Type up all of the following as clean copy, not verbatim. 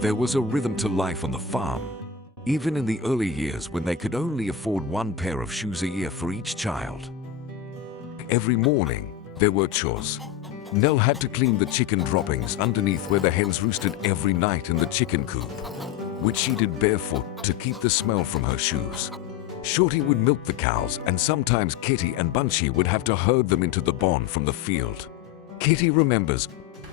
There was a rhythm to life on the farm, even in the early years when they could only afford one pair of shoes a year for each child. Every morning, there were chores. Nell had to clean the chicken droppings underneath where the hens roosted every night in the chicken coop, which she did barefoot to keep the smell from her shoes. Shorty would milk the cows, and sometimes Kitty and Bunchy would have to herd them into the barn from the field. Kitty remembers.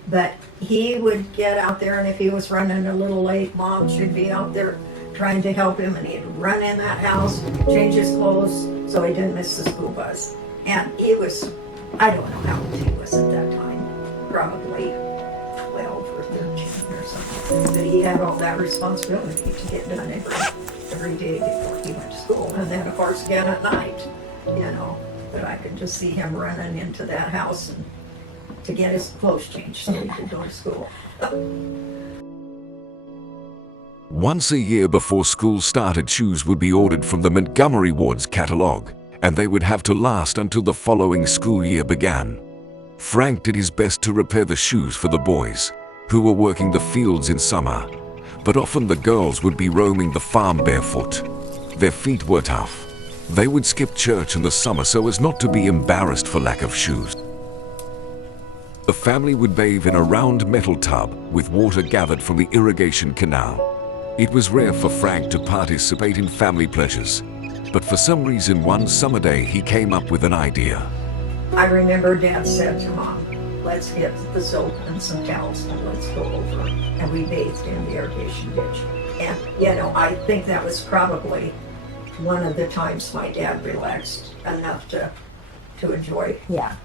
But he would get out there, and if he was running a little late, Mom should be out there trying to help him, and he'd run in that house, change his clothes so he didn't miss the school bus. And he was, I don't know how old he was at that time, probably 12 or 13 or something. But he had all that responsibility to get done every day before he went to school. And then, of course, again at night, but I could just see him running into that house and to get his clothes changed so he could go to school. Once a year before school started, shoes would be ordered from the Montgomery Ward's catalog, and they would have to last until the following school year began. Frank did his best to repair the shoes for the boys, who were working the fields in summer, but often the girls would be roaming the farm barefoot. Their feet were tough. They would skip church in the summer so as not to be embarrassed for lack of shoes. The family would bathe in a round metal tub with water gathered from the irrigation canal. It was rare for Frank to participate in family pleasures, but for some reason one summer day he came up with an idea. I remember Dad said to Mom, let's get the soap and some towels and let's go over. And we bathed in the irrigation ditch. And, I think that was probably one of the times my dad relaxed enough to enjoy. Yeah.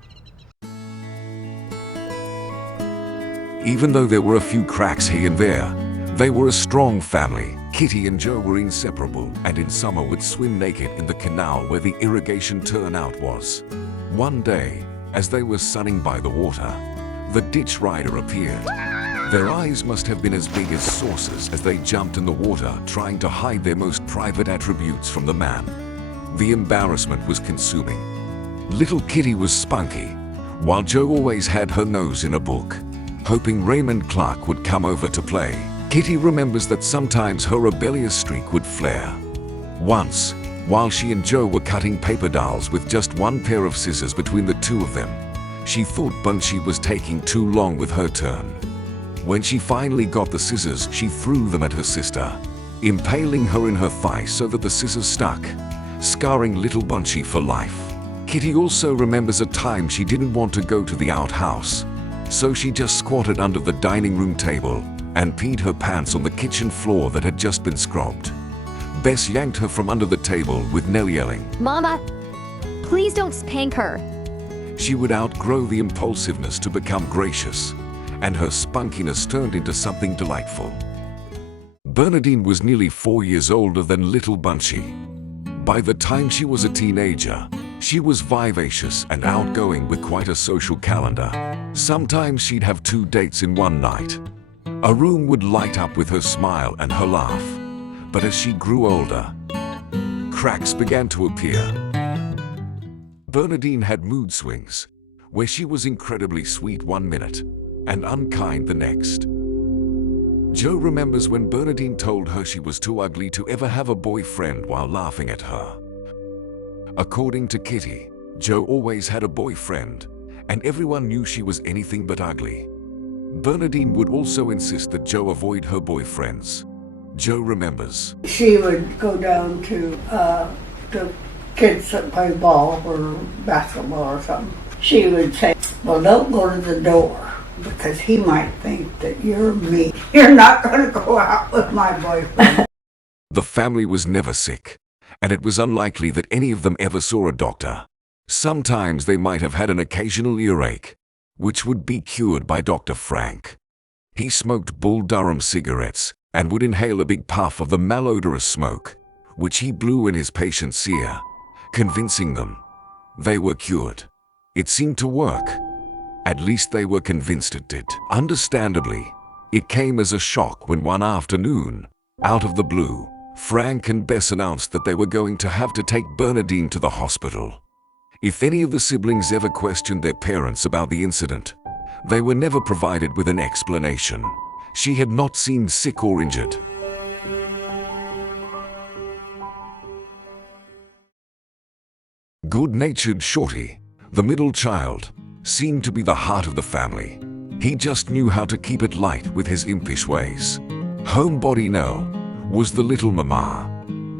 Even though there were a few cracks here and there, they were a strong family. Kitty and Joe were inseparable, and in summer would swim naked in the canal where the irrigation turnout was. One day, as they were sunning by the water, the ditch rider appeared. Their eyes must have been as big as saucers as they jumped in the water, trying to hide their most private attributes from the man. The embarrassment was consuming. Little Kitty was spunky, while Joe always had her nose in a book, hoping Raymond Clark would come over to play. Kitty remembers that sometimes her rebellious streak would flare. Once, while she and Joe were cutting paper dolls with just one pair of scissors between the two of them, she thought Bunchy was taking too long with her turn. When she finally got the scissors, she threw them at her sister, impaling her in her thigh so that the scissors stuck, scarring little Bunchy for life. Kitty also remembers a time she didn't want to go to the outhouse, so she just squatted under the dining room table and peed her pants on the kitchen floor that had just been scrubbed. Bess yanked her from under the table with Nell yelling, Mama, please don't spank her. She would outgrow the impulsiveness to become gracious, and her spunkiness turned into something delightful. Bernadine was nearly 4 years older than little Bunchy. By the time she was a teenager, she was vivacious and outgoing with quite a social calendar. Sometimes she'd have 2 dates in one night. A room would light up with her smile and her laugh. But as she grew older, cracks began to appear. Bernadine had mood swings, where she was incredibly sweet one minute and unkind the next. Joe remembers when Bernadine told her she was too ugly to ever have a boyfriend while laughing at her. According to Kitty, Joe always had a boyfriend, and everyone knew she was anything but ugly. Bernadine would also insist that Joe avoid her boyfriends. Joe remembers. She would go down to the kids that play ball or basketball or something. She would say, well, don't go to the door because he might think that you're me. You're not going to go out with my boyfriend. The family was never sick, and it was unlikely that any of them ever saw a doctor. Sometimes they might have had an occasional earache, which would be cured by Dr. Frank. He smoked Bull Durham cigarettes and would inhale a big puff of the malodorous smoke, which he blew in his patient's ear, convincing them they were cured. It seemed to work. At least they were convinced it did. Understandably, it came as a shock when one afternoon, out of the blue, Frank and Bess announced that they were going to have to take Bernadine to the hospital. If any of the siblings ever questioned their parents about the incident, they were never provided with an explanation. She had not seemed sick or injured. Good-natured Shorty, the middle child, seemed to be the heart of the family. He just knew how to keep it light with his impish ways. Homebody Nell was the little mama.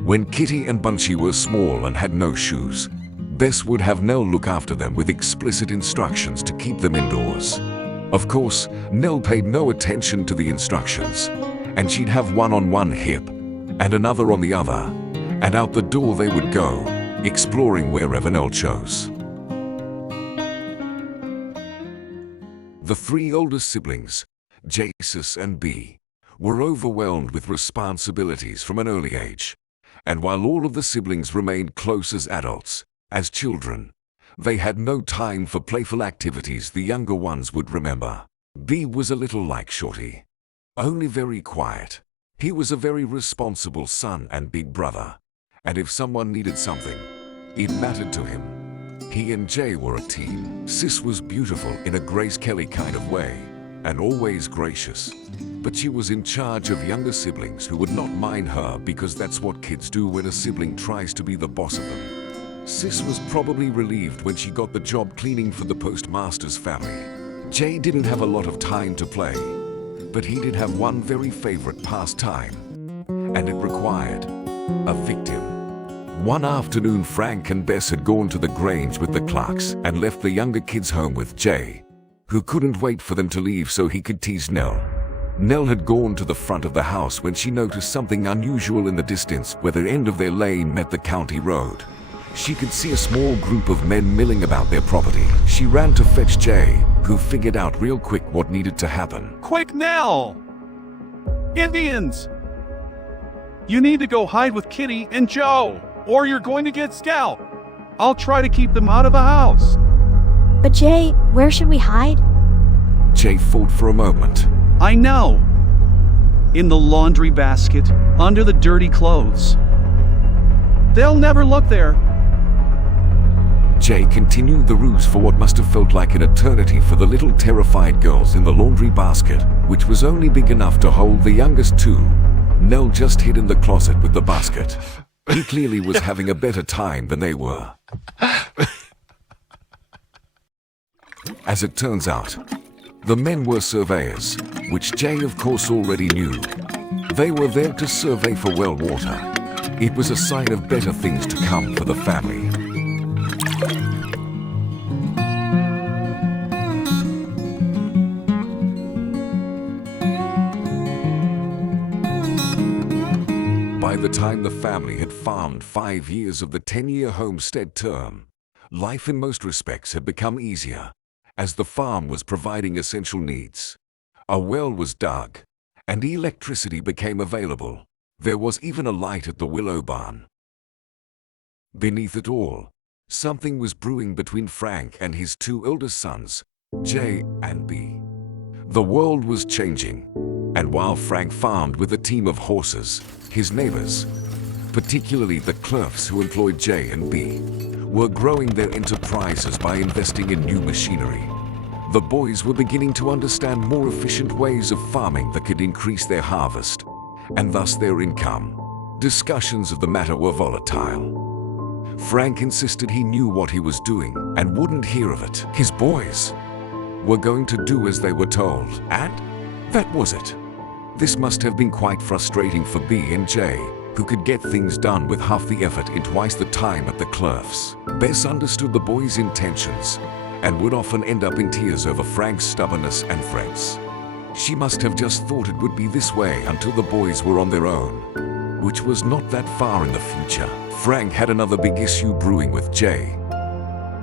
When Kitty and Bunchy were small and had no shoes, Bess would have Nell look after them with explicit instructions to keep them indoors. Of course, Nell paid no attention to the instructions, and she'd have one on one hip and another on the other, and out the door they would go, exploring wherever Nell chose. The three oldest siblings, Jasus and B, were overwhelmed with responsibilities from an early age, and while all of the siblings remained close as adults, as children, they had no time for playful activities the younger ones would remember. B was a little like Shorty, only very quiet. He was a very responsible son and big brother, and if someone needed something, it mattered to him. He and Jay were a team. Sis was beautiful in a Grace Kelly kind of way, and always gracious, but she was in charge of younger siblings who would not mind her because that's what kids do when a sibling tries to be the boss of them. Sis was probably relieved when she got the job cleaning for the postmaster's family. Jay didn't have a lot of time to play, but he did have one very favorite pastime, and it required a victim. One afternoon, Frank and Bess had gone to the Grange with the Clarks and left the younger kids home with Jay, who couldn't wait for them to leave so he could tease Nell. Nell had gone to the front of the house when she noticed something unusual in the distance where the end of their lane met the county road. She could see a small group of men milling about their property. She ran to fetch Jay, who figured out real quick what needed to happen. Quick, Nell! Indians! You need to go hide with Kitty and Joe, or you're going to get scalped. I'll try to keep them out of the house. But Jay, where should we hide? Jay thought for a moment. I know. In the laundry basket, under the dirty clothes. They'll never look there. Jay continued the ruse for what must have felt like an eternity for the little terrified girls in the laundry basket, which was only big enough to hold the youngest two. Nell just hid in the closet with the basket. He clearly was having a better time than they were. As it turns out, the men were surveyors, which Jay of course already knew. They were there to survey for well water. It was a sign of better things to come for the family. By the time the family had farmed 5 years of the 10-year homestead term, life in most respects had become easier, as the farm was providing essential needs. A well was dug, and electricity became available. There was even a light at the willow barn. Beneath it all, something was brewing between Frank and his two eldest sons, Jay and B. The world was changing, and while Frank farmed with a team of horses, his neighbors, particularly the clerks who employed Jay and B, were growing their enterprises by investing in new machinery. The boys were beginning to understand more efficient ways of farming that could increase their harvest, and thus their income. Discussions of the matter were volatile. Frank insisted he knew what he was doing and wouldn't hear of it. His boys were going to do as they were told, and that was it. This must have been quite frustrating for B and J, who could get things done with half the effort in twice the time at the Clerfs. Bess understood the boys' intentions and would often end up in tears over Frank's stubbornness and threats. She must have just thought it would be this way until the boys were on their own, which was not that far in the future. Frank had another big issue brewing with Jay: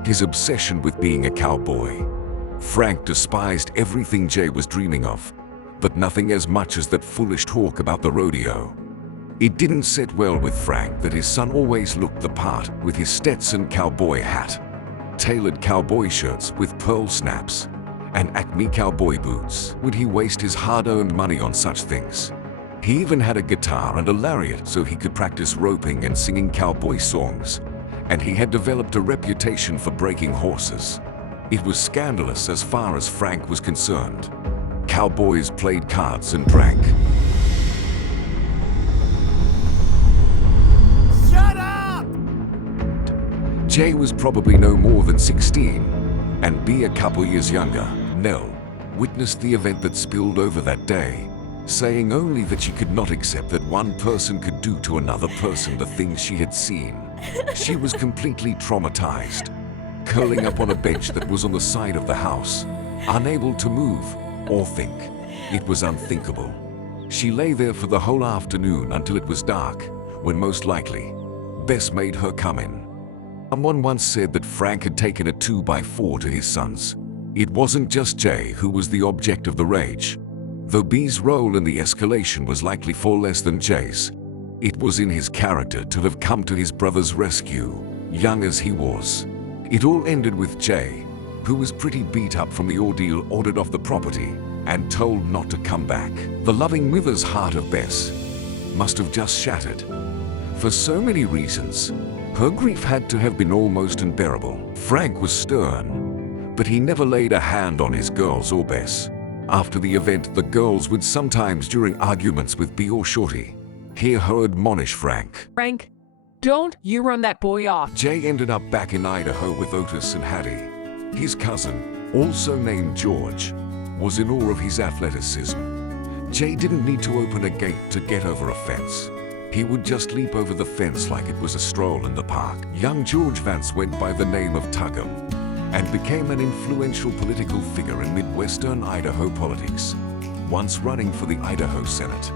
his obsession with being a cowboy. Frank despised everything Jay was dreaming of, but nothing as much as that foolish talk about the rodeo. It didn't sit well with Frank that his son always looked the part with his Stetson cowboy hat, tailored cowboy shirts with pearl snaps, and Acme cowboy boots. Would he waste his hard-earned money on such things? He even had a guitar and a lariat so he could practice roping and singing cowboy songs, and he had developed a reputation for breaking horses. It was scandalous as far as Frank was concerned. cowboys played cards and drank. Shut up! Jay was probably no more than 16, and B a couple years younger. Nell witnessed the event that spilled over that day, saying only that she could not accept that one person could do to another person the things she had seen. She was completely traumatized, curling up on a bench that was on the side of the house, unable to move or think. It was unthinkable. She lay there for the whole afternoon until it was dark, when most likely, Bess made her come in. Someone once said that Frank had taken a 2x4 to his sons. It wasn't just Jay who was the object of the rage. Though B's role in the escalation was likely far less than Jay's, it was in his character to have come to his brother's rescue, young as he was. It all ended with Jay, who was pretty beat up from the ordeal, ordered off the property and told not to come back. The loving mother's heart of Bess must have just shattered. For so many reasons, her grief had to have been almost unbearable. Frank was stern, but he never laid a hand on his girls or Bess. After the event, the girls would sometimes, during arguments with B or Shorty, hear her admonish Frank. Frank, don't you run that boy off. Jay ended up back in Idaho with Otis and Hattie. His cousin, also named George, was in awe of his athleticism. Jay didn't need to open a gate to get over a fence. He would just leap over the fence like it was a stroll in the park. Young George Vance went by the name of Tuggum and became an influential political figure in Midwestern Idaho politics, once running for the Idaho Senate.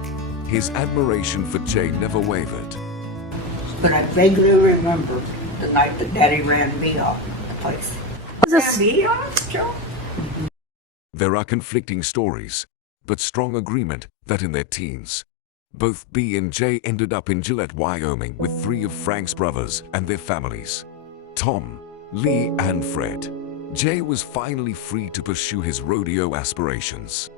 His admiration for Jay never wavered. But I vaguely remember the night that Daddy ran me off the place. Ran me off, Joe? There are conflicting stories, but strong agreement that in their teens, both B and Jay ended up in Gillette, Wyoming with 3 of Frank's brothers and their families: Tom, Lee, and Fred. Jay was finally free to pursue his rodeo aspirations.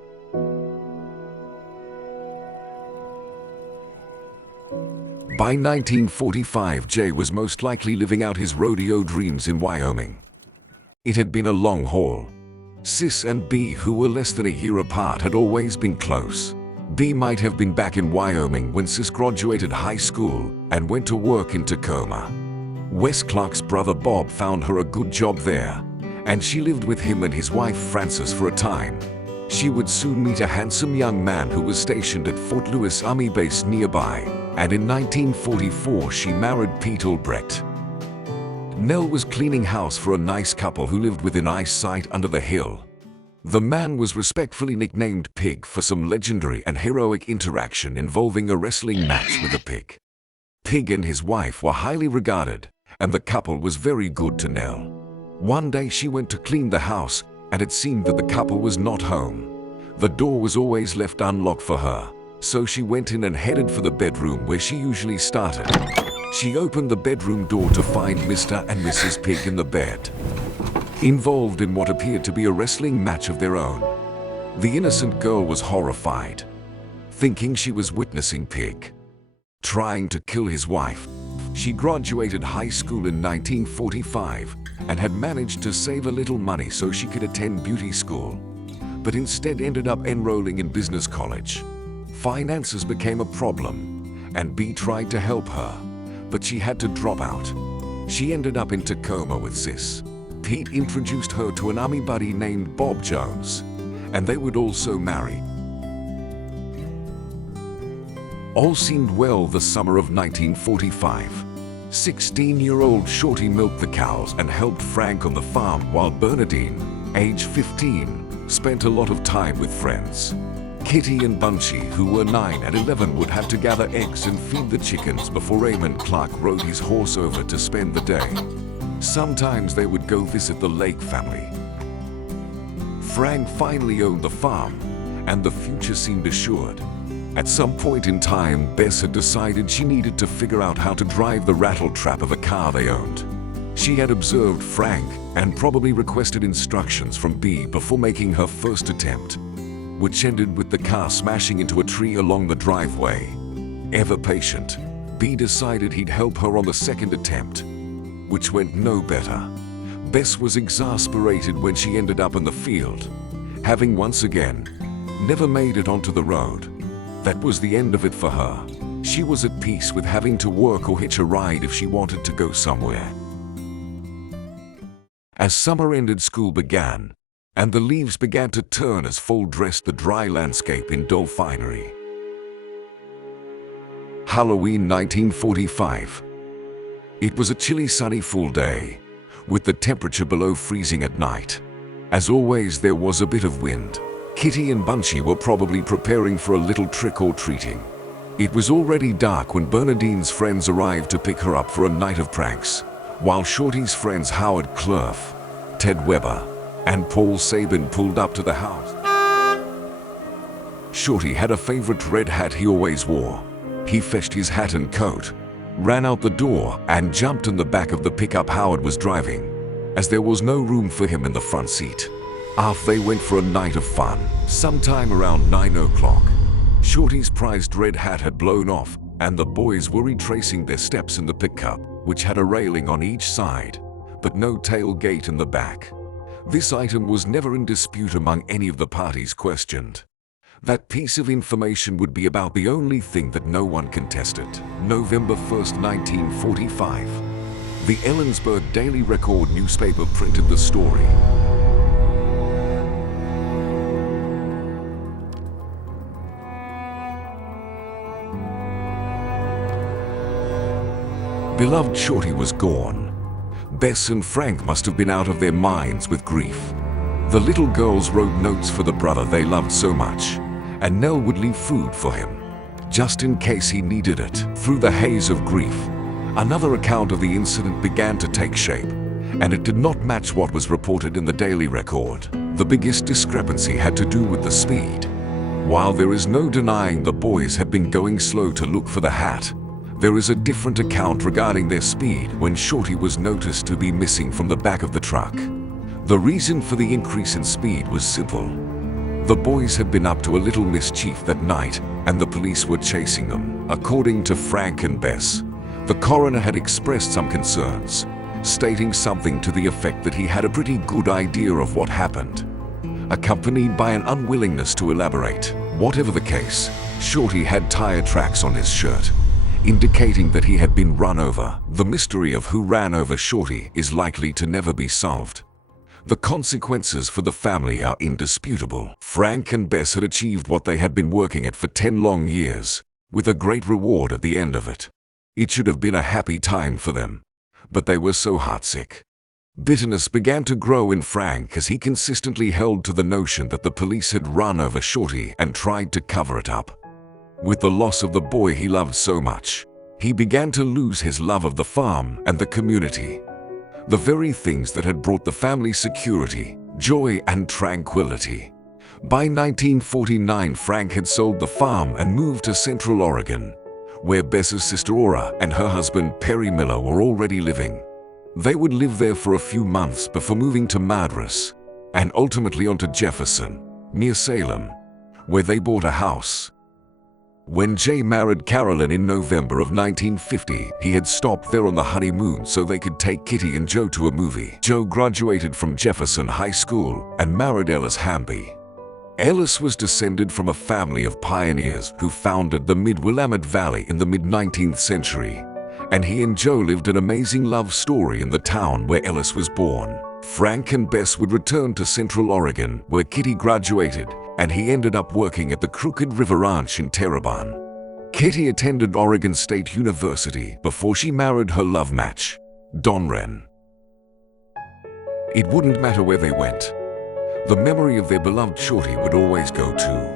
By 1945, Jay was most likely living out his rodeo dreams in Wyoming. It had been a long haul. Sis and B, who were less than a year apart, had always been close. B might have been back in Wyoming when Sis graduated high school and went to work in Tacoma. Wes Clark's brother Bob found her a good job there, and she lived with him and his wife Frances for a time. She would soon meet a handsome young man who was stationed at Fort Lewis Army Base nearby, and in 1944 she married Pete Albrecht. Nell was cleaning house for a nice couple who lived within eyesight under the hill. The man was respectfully nicknamed Pig for some legendary and heroic interaction involving a wrestling match with a pig. Pig and his wife were highly regarded, and the couple was very good to Nell. One day she went to clean the house, and it seemed that the couple was not home. The door was always left unlocked for her, so she went in and headed for the bedroom where she usually started. She opened the bedroom door to find Mr. and Mrs. Pig in the bed, involved in what appeared to be a wrestling match of their own. The innocent girl was horrified, thinking she was witnessing Pig trying to kill his wife. She graduated high school in 1945 and had managed to save a little money so she could attend beauty school, but instead ended up enrolling in business college. Finances became a problem, and B tried to help her, but she had to drop out. She ended up in Tacoma with Sis. Pete introduced her to an army buddy named Bob Jones, and they would also marry. All seemed well the summer of 1945. 16-year-old Shorty milked the cows and helped Frank on the farm, while Bernadine, age 15, spent a lot of time with friends. Kitty and Bunchy, who were 9 and 11, would have to gather eggs and feed the chickens before Raymond Clark rode his horse over to spend the day. Sometimes they would go visit the Lake family. Frank finally owned the farm, and the future seemed assured. At some point in time, Bess had decided she needed to figure out how to drive the rattletrap of a car they owned. She had observed Frank and probably requested instructions from B before making her first attempt, which ended with the car smashing into a tree along the driveway. Ever patient, B decided he'd help her on the second attempt, which went no better. Bess was exasperated when she ended up in the field, having once again never made it onto the road. That was the end of it for her. She was at peace with having to work or hitch a ride if she wanted to go somewhere. As summer ended, school began, and the leaves began to turn as fall dressed the dry landscape in dull finery. Halloween 1945. It was a chilly, sunny fall day, with the temperature below freezing at night. As always, there was a bit of wind. Kitty and Bunchy were probably preparing for a little trick-or-treating. It was already dark when Bernadine's friends arrived to pick her up for a night of pranks, while Shorty's friends Howard Clough, Ted Weber, and Paul Sabin pulled up to the house. Shorty had a favorite red hat he always wore. He fetched his hat and coat, ran out the door, and jumped in the back of the pickup Howard was driving, as there was no room for him in the front seat. Off they went for a night of fun. Sometime around 9 o'clock, Shorty's prized red hat had blown off, and the boys were retracing their steps in the pickup, which had a railing on each side, but no tailgate in the back. This item was never in dispute among any of the parties questioned. That piece of information would be about the only thing that no one contested. November 1st, 1945. The Ellensburg Daily Record newspaper printed the story. Beloved Shorty was gone. Bess and Frank must have been out of their minds with grief. The little girls wrote notes for the brother they loved so much, and Nell would leave food for him, just in case he needed it. Through the haze of grief, another account of the incident began to take shape, and it did not match what was reported in the Daily Record. The biggest discrepancy had to do with the speed. While there is no denying the boys had been going slow to look for the hat, there is a different account regarding their speed when Shorty was noticed to be missing from the back of the truck. The reason for the increase in speed was simple. The boys had been up to a little mischief that night, and the police were chasing them. According to Frank and Bess, the coroner had expressed some concerns, stating something to the effect that he had a pretty good idea of what happened, accompanied by an unwillingness to elaborate. Whatever the case, Shorty had tire tracks on his shirt, indicating that he had been run over. The mystery of who ran over Shorty is likely to never be solved. The consequences for the family are indisputable. Frank and Bess had achieved what they had been working at for 10 long years, with a great reward at the end of it. It should have been a happy time for them, but they were so heartsick. Bitterness began to grow in Frank as he consistently held to the notion that the police had run over Shorty and tried to cover it up. With the loss of the boy he loved so much, he began to lose his love of the farm and the community. The very things that had brought the family security, joy, and tranquility. By 1949, Frank had sold the farm and moved to Central Oregon, where Bess's sister Aura and her husband Perry Miller were already living. They would live there for a few months before moving to Madras, and ultimately on to Jefferson, near Salem, where they bought a house. When Jay married Carolyn in November of 1950, he had stopped there on the honeymoon so they could take Kitty and Joe to a movie. Joe graduated from Jefferson High School and married Ellis Hamby. Ellis was descended from a family of pioneers who founded the Mid-Willamette Valley in the mid-19th century, and he and Joe lived an amazing love story in the town where Ellis was born. Frank and Bess would return to Central Oregon, where Kitty graduated, and he ended up working at the Crooked River Ranch in Terrebonne. Kitty attended Oregon State University before she married her love match, Don Wren. It wouldn't matter where they went. The memory of their beloved Shorty would always go too.